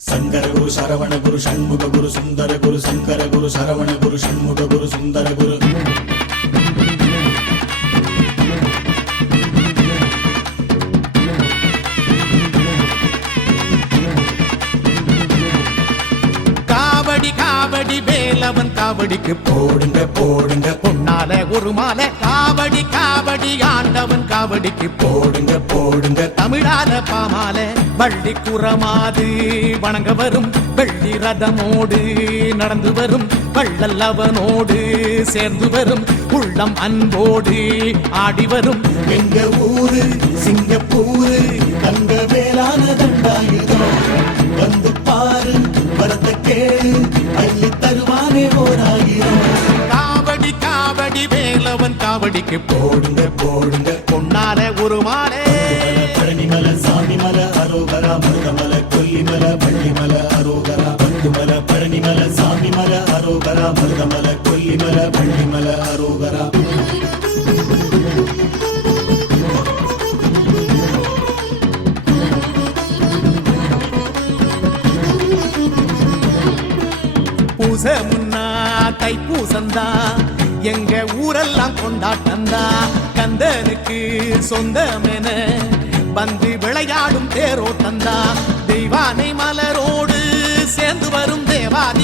சங்கர குரு சரவண குரு சண்முக குரு சுந்தர குரு சங்கர குரு சரவண குரு சண்முக குரு சுந்தர குரு. காவடி காவடி வேலவன் காவடிக்கு போடுங்க போடுங்க. பொன்னால ஒரு மாலை காவடி காவடி ஆண்டவன் காவடிக்கு போடுங்க போடுங்க. தமிழால பாமாலை வள்ளி குறமாது வணங்க வரும் வெள்ளி ரதமோடு நடந்து வரும் வள்ளல் அவனோடு சேர்ந்து வரும் உள்ளம் அன்போடு ஆடி வரும். எங்க ஊரு சிங்கப்பூரு தங்க வேளான தண்டாயுதம். வந்து பாரு வரத்த கேளு அள்ளி தருவானே ஓராயிரம். காவடி காவடி வேலவன் காவடிக்கு போடுங்க போடுங்க. பொன்னால ஒரு பழனிமல அரோகரா மருதமல கொல்லிமல வள்ளிமல அரோகரா. பூச முன்னா தைப்பூசந்தா எங்க ஊரெல்லாம் கொண்டாட்டந்தா. கந்தனுக்கு சொந்தமென வந்து விளையாடும் தேரோட்டந்தா. தெய்வானை மலரோடு சேர்ந்து வரும் தேவாதி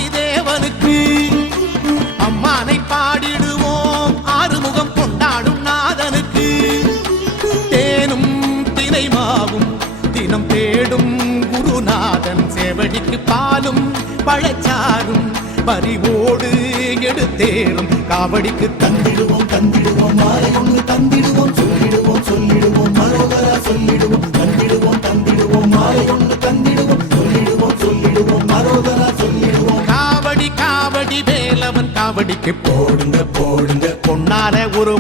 தினம் தேடும் குருநாதன் சேவடிக்கு பாலும் பழச்சாரும். பறிவோடு எடுத்தேறும் காவடிக்கு தந்திடுவோம் தந்திடுவோம். மாலை ஒன்று தந்திடுவோம். சொல்லிடுவோம் சொல்லிடுவோம். மரோகரா சொல்லிடுவோம். தந்திடுவோம் தந்திடுவோம். மாலை ஒன்று தந்திடுவோம். சொல்லிடுவோம் சொல்லிடுவோம். மரோகரா சொல்லிடுவோம். காவடி காவடி வேலவன் காவடிக்கு போடுங்க போடுங்க. பொன்னால ஒரு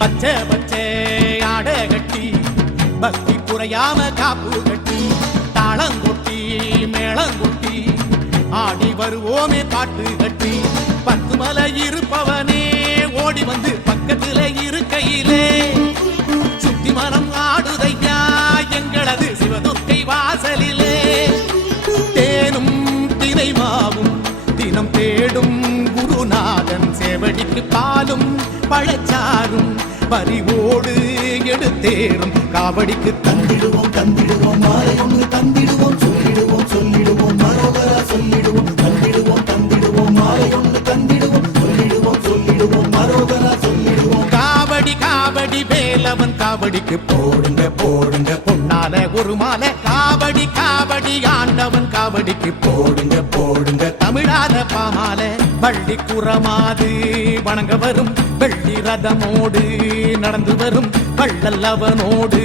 பச்சை பச்சை ஆட கட்டி பக்தி குறையாம காப்பு கட்டி தாளங்கொட்டி மேளங்கொட்டி ஆடி வருவோமே பாட்டு கட்டி. பத்து மலை இருப்பவனே ஓடி வந்து பக்கத்துல இருக்கையிலே. சுத்தி மரம் ஆடுதையா எங்களது சிவதுர்க்கை வாசலிலே. தேனும் தினைமாவும் தினம் தேடும் குருநாதன் சேவடிக்கு பாலும் பழச்சாரும் பறிவோடு எடுத்தேறும். காவடிக்கு தந்திடுவோம் தந்திடுவோம் மாலை ஒன்று தந்திடுவோம். சொல்லிடுவோம் சொல்லிடுவோம் மரோகரா சொல்லிடுவோம். தந்திடுவோம் தந்திடுவோம் மாலை ஒன்று தந்திடுவோம். சொல்லிடுவோம் சொல்லிடுவோம் மரோகரா சொல்லிடுவோம். காவடி காவடி வேலவன் காவடிக்கு போடுங்க போடுங்க. பொன்னால ஒரு மாலை. காவடி காவடி ஆண்டவன் காவடிக்கு போடுங்க போடுங்க. தமிழால பாமால வள்ளி குறமாது. வணங்க வரும் வெள்ளி ரதமோடு நடந்து வரும் வள்ளல் அவனோடு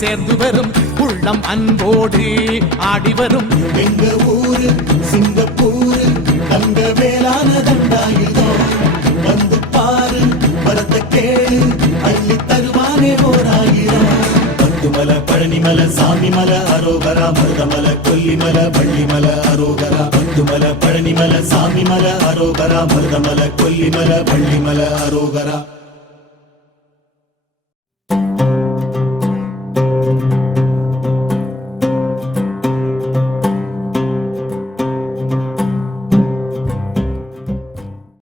சேர்ந்து வரும் உள்ளம் அன்போடு ஆடி வரும். எங்க ஊரு சிங்கப்பூரு தங்க பழனிமல சாமிமல அரோகரா மருதமல கொல்லிமல பள்ளிமல அரோகரா பந்துமல பழனிமல சாமிமல அரோகரா மருதமல கொல்லிமல பள்ளிமல அரோகரா.